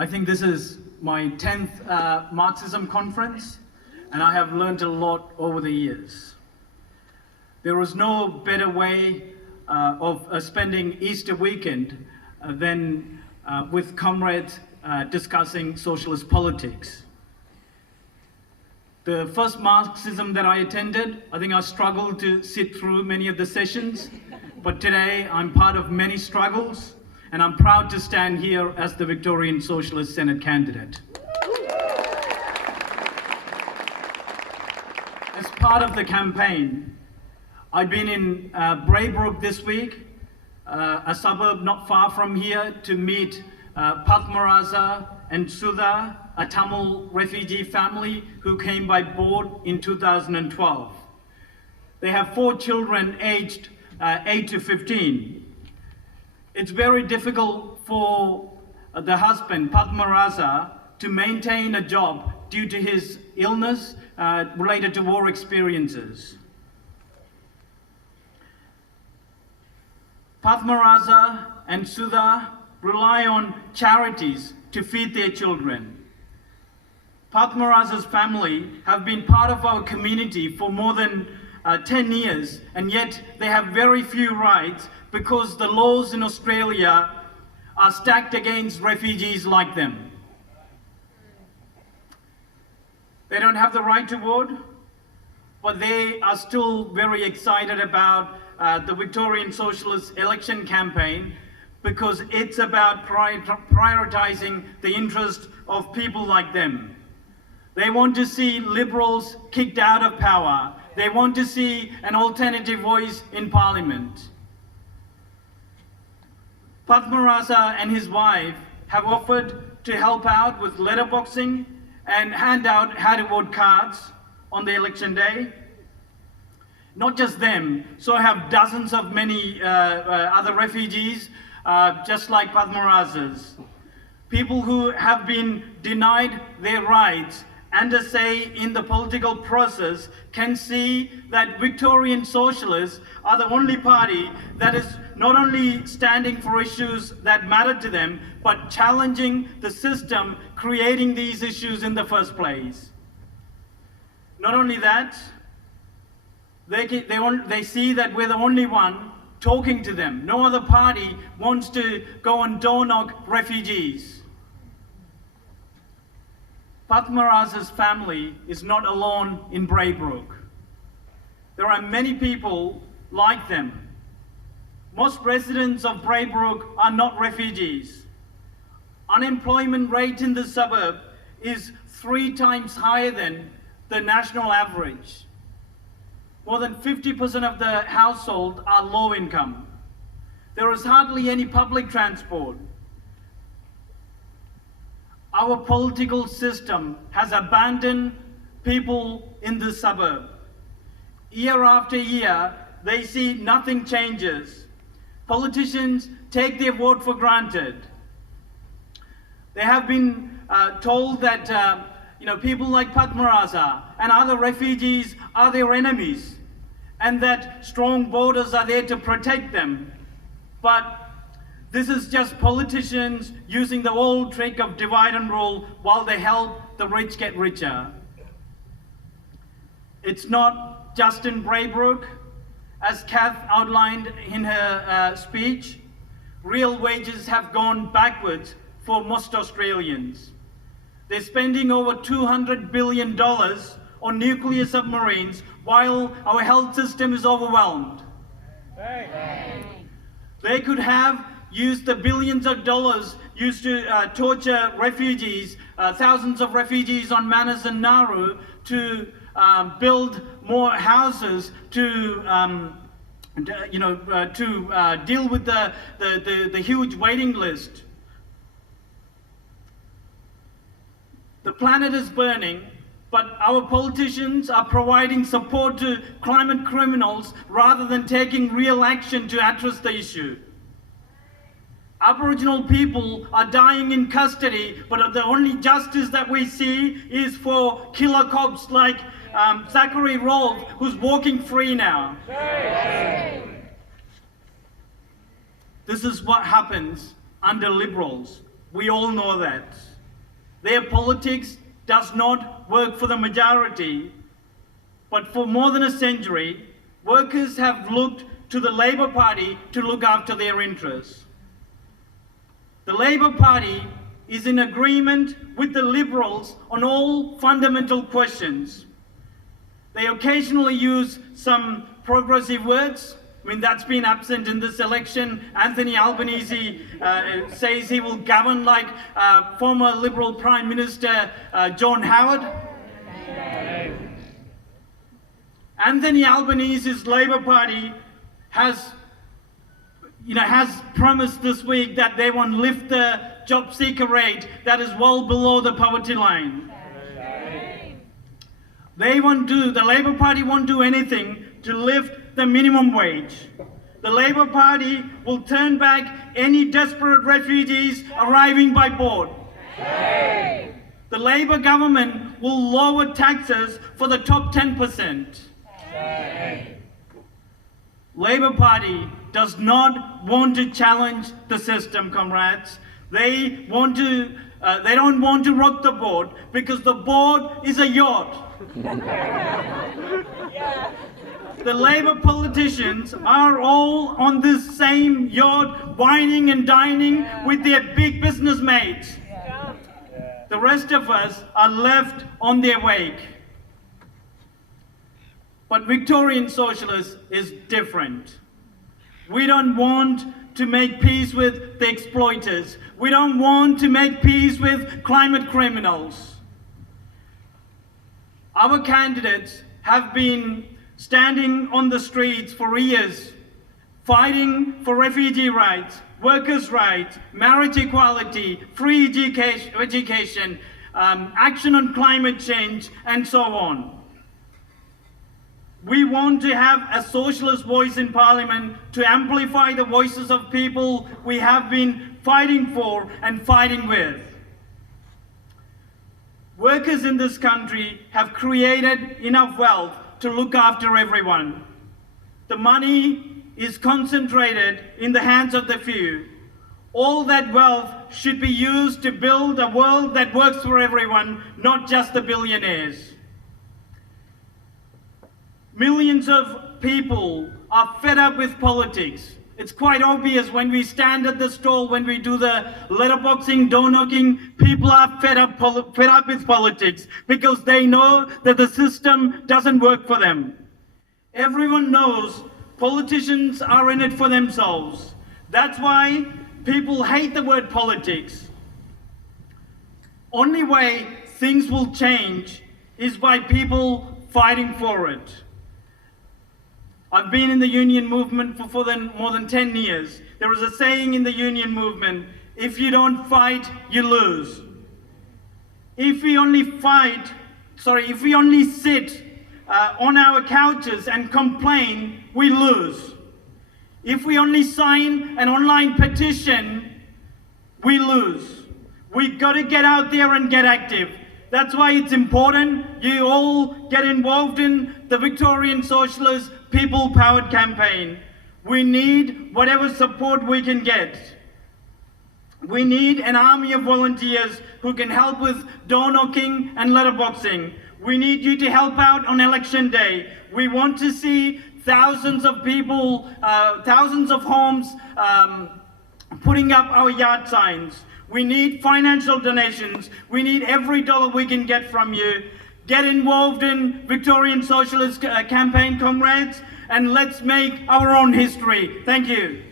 I think this is my 10th Marxism conference, and I have learned a lot over the years. There is no better way of spending Easter weekend than with comrades discussing socialist politics. The first Marxism that I attended, I think I struggled to sit through many of the sessions, but today I'm part of many struggles, and I'm proud to stand here as the Victorian Socialist Senate candidate. As part of the campaign, I've been in Braybrook this week, a suburb not far from here, to meet Padmaraza and Sudha, a Tamil refugee family who came by boat in 2012. They have 4 children aged 8 to 15. It's very difficult for the husband, Padmaraza, to maintain a job due to his illness related to war experiences. Padmaraza and Sudha rely on charities to feed their children. Padmaraza's family have been part of our community for more than 10 years, and yet they have very few rights because the laws in Australia are stacked against refugees like them. They don't have the right to vote, but they are still very excited about the Victorian Socialist election campaign because it's about prioritizing the interest of people like them. They want to see Liberals kicked out of power. They want to see an alternative voice in Parliament. Padmaraza and his wife have offered to help out with letterboxing and hand out how to vote cards on the election day. Not just them, so have dozens of many other refugees, just like Padmaraza's. People who have been denied their rights and a say in the political process can see that Victorian Socialists are the only party that is not only standing for issues that matter to them, but challenging the system creating these issues in the first place. Not only that, they see that we're the only one talking to them. No other party wants to go and door knock refugees. Padmaraza's family is not alone in Braybrook. There are many people like them. Most residents of Braybrook are not refugees. Unemployment rate in the suburb is 3 times higher than the national average. More than 50% of the household are low income. There is hardly any public transport. Our political system has abandoned people in the suburb. Year after year, they see nothing changes. Politicians take their vote for granted. They have been told that people like Padmaraza and other refugees are their enemies, and that strong borders are there to protect them. But this is just politicians using the old trick of divide and rule while they help the rich get richer. It's not just in Braybrook. As Kath outlined in her speech, real wages have gone backwards for most Australians. They're spending over $200 billion on nuclear submarines while our health system is overwhelmed. They could have used the billions of dollars used to torture refugees, thousands of refugees on Manus and Nauru, to build more houses, to deal with the huge waiting list. The planet is burning, but our politicians are providing support to climate criminals rather than taking real action to address the issue. Aboriginal people are dying in custody, but the only justice that we see is for killer cops like Zachary Rolfe, who's walking free now. This is what happens under Liberals. We all know that. Their politics does not work for the majority. But for more than a century, workers have looked to the Labor Party to look after their interests. The Labor Party is in agreement with the Liberals on all fundamental questions. They occasionally use some progressive words. I mean, that's been absent in this election. Anthony Albanese says he will govern like former Liberal Prime Minister John Howard. Anthony Albanese's Labor Party has promised this week that they want to lift the job seeker rate that is well below the poverty line. The Labor Party won't do anything to lift the minimum wage. The Labor Party will turn back any desperate refugees arriving by boat. The Labor government will lower taxes for the top 10%. Labor Party does not want to challenge the system, comrades. They don't want to rock the boat because the boat is a yacht. The Labor politicians are all on this same yacht, whining and dining with their big business mates. The rest of us are left on their wake. But Victorian Socialists is different. We don't want to make peace with the exploiters. We don't want to make peace with climate criminals. Our candidates have been standing on the streets for years, fighting for refugee rights, workers' rights, marriage equality, free education, action on climate change, and so on. We want to have a socialist voice in Parliament to amplify the voices of people we have been fighting for and fighting with. Workers in this country have created enough wealth to look after everyone. The money is concentrated in the hands of the few. All that wealth should be used to build a world that works for everyone, not just the billionaires. Millions of people are fed up with politics. It's quite obvious when we stand at the stall, when we do the letterboxing, door knocking, people are fed up with politics because they know that the system doesn't work for them. Everyone knows politicians are in it for themselves. That's why people hate the word politics. Only way things will change is by people fighting for it. I've been in the union movement for more than 10 years. There is a saying in the union movement, if you don't fight, you lose. If we only sit on our couches and complain, we lose. If we only sign an online petition, we lose. We've got to get out there and get active. That's why it's important you all get involved in the Victorian Socialist People-Powered campaign. We need whatever support we can get. We need an army of volunteers who can help with door knocking and letterboxing. We need you to help out on election day. We want to see thousands of people, thousands of homes putting up our yard signs. We need financial donations. We need every dollar we can get from you. Get involved in Victorian Socialist campaign, comrades, and let's make our own history. Thank you.